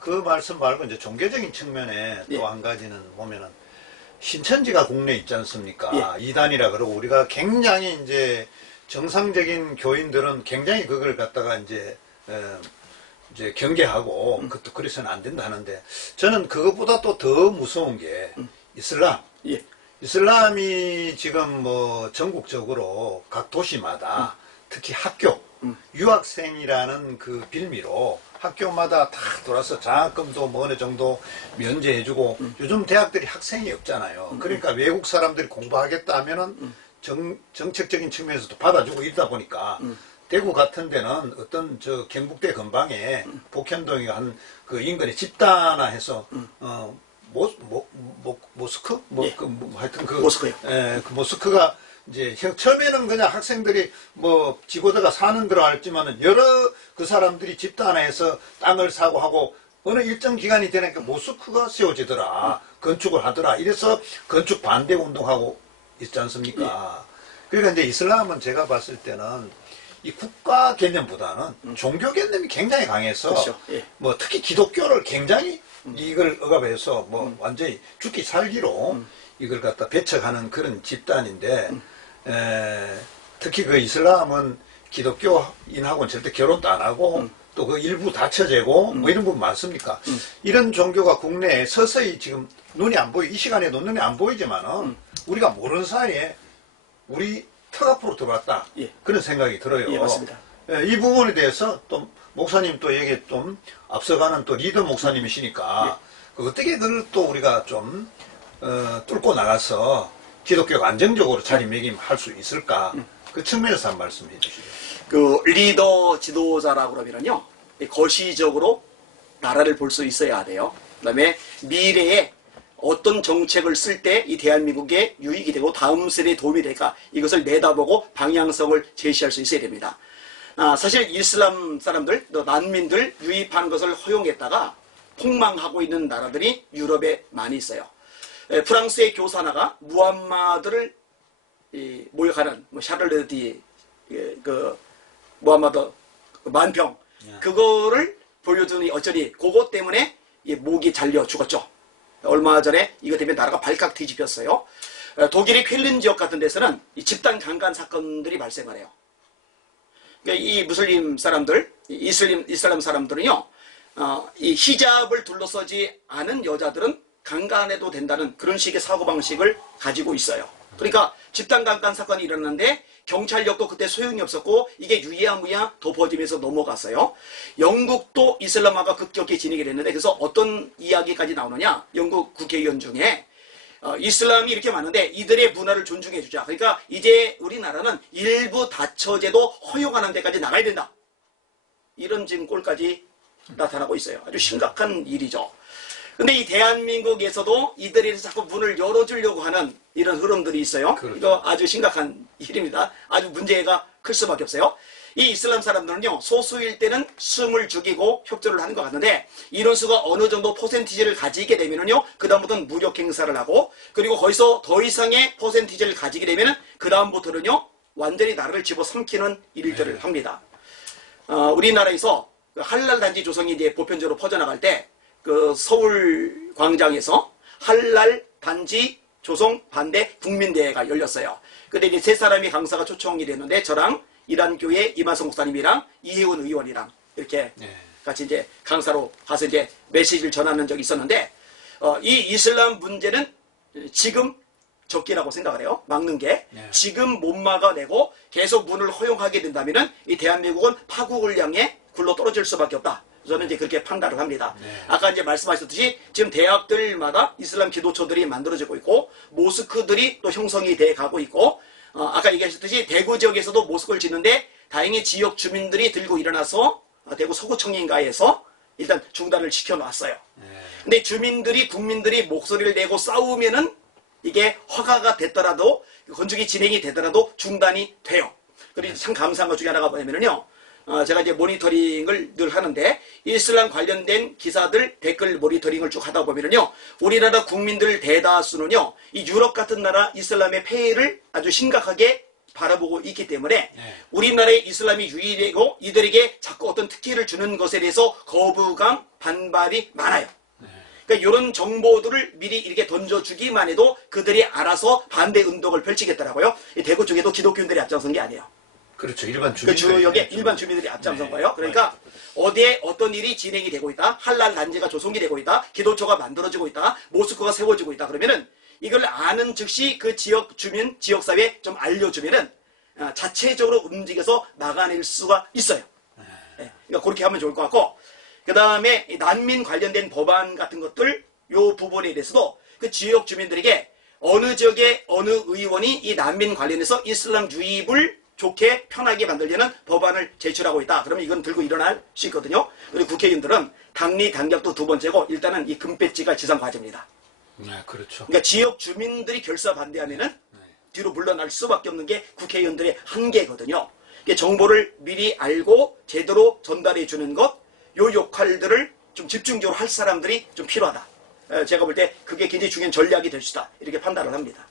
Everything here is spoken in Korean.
그 말씀 말고 이제 종교적인 측면에 예. 또 한 가지는 보면은 신천지가 국내에 있지 않습니까? 예. 이단이라 그러고 우리가 굉장히 이제 정상적인 교인들은 굉장히 그걸 갖다가 이제 경계하고 그것도 그래서는 안 된다 하는데 저는 그것보다 또 더 무서운 게 이슬람. 예. 이슬람이 지금 뭐 전국적으로 각 도시마다 특히 학교, 유학생이라는 그 빌미로 학교마다 다 돌아서 장학금도 뭐 어느 정도 면제해주고 요즘 대학들이 학생이 없잖아요. 그러니까 외국 사람들이 공부하겠다 하면은 정책적인 측면에서도 받아주고 이러다 보니까 대구 같은 데는 어떤 저 경북대 근방에 복현동이 한 그 인근에 집단화 해서 모스크? 예. 하여튼 그 모스크요. 예, 그 모스크가 이제 처음에는 그냥 학생들이 뭐 지고자가 사는 거로 알지만은 여러 그 사람들이 집단화해서 땅을 사고 하고 어느 일정 기간이 되니까 모스크가 세워지더라. 건축을 하더라. 이래서 건축 반대 운동하고 있지 않습니까? 그러니까 이제 이슬람은 제가 봤을 때는 이 국가 개념보다는 종교 개념이 굉장히 강해서 그렇죠. 예. 뭐 특히 기독교를 굉장히 이걸 억압해서 뭐 완전히 죽기 살기로 이걸 갖다 배척하는 그런 집단인데 특히 그 이슬람은 기독교인하고는 절대 결혼도 안 하고 또 그 일부 다처제고 뭐 이런 부분 많습니까? 이런 종교가 국내에 서서히 지금 눈이 안 보이 이 시간에도 눈이 안 보이지만은 우리가 모르는 사이에 우리 턱 앞으로 들어왔다. 예. 그런 생각이 들어요. 예, 맞습니다. 이 부분에 대해서 또 목사님 또 얘기 좀 앞서가는 또 리더 목사님이시니까 어떻게 그걸 또 우리가 좀 뚫고 나가서 기독교가 안정적으로 자리매김할 수 있을까? 그 측면에서 한 말씀 해주시죠. 그 리더 지도자라고 그러면요, 거시적으로 나라를 볼 수 있어야 돼요. 그다음에 미래에 어떤 정책을 쓸 때 이 대한민국에 유익이 되고 다음 세대에 도움이 될까 이것을 내다보고 방향성을 제시할 수 있어야 됩니다. 사실 이슬람 사람들, 또 난민들 유입하는 것을 허용했다가 폭망하고 있는 나라들이 유럽에 많이 있어요. 프랑스의 교사나가 무함마드를 모욕하는 뭐 샤를르디 그 무함마드 만평 그거를 보여주니 어쩌니 그것 때문에 목이 잘려 죽었죠. 얼마 전에 이것 때문에 나라가 발칵 뒤집혔어요. 독일의 쾰른 지역 같은 데서는 이 집단 강간 사건들이 발생을 해요. 그러니까 이 무슬림 사람들, 이슬람 사람들은요, 이 히잡을 둘러서지 않은 여자들은 강간해도 된다는 그런 식의 사고방식을 가지고 있어요. 그러니까 집단 강간 사건이 일어났는데 경찰력도 그때 소용이 없었고 이게 유야무야 덮어지면서 넘어갔어요. 영국도 이슬람화가 급격히 진행이 됐는데 그래서 어떤 이야기까지 나오느냐, 영국 국회의원 중에 이슬람이 이렇게 많은데 이들의 문화를 존중해 주자. 그러니까 이제 우리나라는 일부 다처제도 허용하는 데까지 나가야 된다. 이런 지금 꼴까지 나타나고 있어요. 아주 심각한 일이죠. 근데 이 대한민국에서도 이들이 자꾸 문을 열어주려고 하는 이런 흐름들이 있어요. 그렇죠. 이거 아주 심각한 일입니다. 아주 문제가 클 수밖에 없어요. 이 이슬람 사람들은요, 소수일 때는 숨을 죽이고 협조를 하는 것 같은데 이런 수가 어느 정도 퍼센티지를 가지게 되면은요, 그다음부터는 무력 행사를 하고 그리고 거기서 더 이상의 퍼센티지를 가지게 되면은 그다음부터는요, 완전히 나라를 집어삼키는 일들을 합니다. 우리나라에서 그 할랄 단지 조성이 이제 보편적으로 퍼져나갈 때 그 서울 광장에서 할랄 단지 조성 반대 국민대회가 열렸어요. 그때 이제 세 사람이 강사가 초청이 됐는데 저랑 이란교회 이만성 목사님이랑 이혜원 의원이랑 이렇게 같이 이제 강사로 가서 이제 메시지를 전하는 적이 있었는데 이 이슬람 문제는 지금 적기라고 생각을 해요. 막는 게 지금 못 막아내고 계속 문을 허용하게 된다면은 이 대한민국은 파국을 향해 굴러 떨어질 수밖에 없다. 저는 이제 그렇게 판단을 합니다. 아까 이제 말씀하셨듯이 지금 대학들마다 이슬람 기도처들이 만들어지고 있고 모스크들이 또 형성이 돼 가고 있고 아까 얘기하셨듯이 대구 지역에서도 모스크를 짓는데 다행히 지역 주민들이 들고 일어나서 대구 서구청인가에서 일단 중단을 시켜놨어요. 근데 주민들이 국민들이 목소리를 내고 싸우면은 이게 허가가 됐더라도 건축이 진행이 되더라도 중단이 돼요. 그리고 참 감사한 것 중에 하나가 뭐냐면요. 제가 이제 모니터링을 늘 하는데 이슬람 관련된 기사들 댓글 모니터링을 쭉 하다 보면요, 우리나라 국민들 대다수는요, 이 유럽 같은 나라 이슬람의 폐해를 아주 심각하게 바라보고 있기 때문에 우리나라의 이슬람이 유일하고 이들에게 자꾸 어떤 특혜를 주는 것에 대해서 거부감, 반발이 많아요. 그러니까 이런 정보들을 미리 이렇게 던져주기만 해도 그들이 알아서 반대 운동을 펼치겠더라고요. 이 대구 쪽에도 기독교인들이 앞장선 게 아니에요. 그렇죠. 일반 그 주민들이. 주역에 일반 주민들이 앞장선 거예요. 그러니까 어디에 어떤 일이 진행이 되고 있다. 한랄 단지가 조성이 되고 있다. 기도처가 만들어지고 있다. 모스크가 세워지고 있다. 그러면은 이걸 아는 즉시 그 지역 주민, 지역사회에 좀 알려주면은 자체적으로 움직여서 막아낼 수가 있어요. 네. 그러니까 그렇게 하면 좋을 것 같고, 그 다음에 난민 관련된 법안 같은 것들, 요 부분에 대해서도 그 지역 주민들에게 어느 지역의 어느 의원이 이 난민 관련해서 이슬람 유입을 좋게 편하게 만들려는 법안을 제출하고 있다. 그러면 이건 들고 일어날 수 있거든요. 그리고 국회의원들은 당리 당격도 두 번째고 일단은 이 금배지가 지상 과제입니다. 네, 그렇죠. 그러니까 지역 주민들이 결사 반대하면은 뒤로 물러날 수밖에 없는 게 국회의원들의 한계거든요. 정보를 미리 알고 제대로 전달해 주는 것, 요 역할들을 좀 집중적으로 할 사람들이 좀 필요하다. 제가 볼 때 그게 굉장히 중요한 전략이 될 수 있다. 이렇게 판단을 합니다.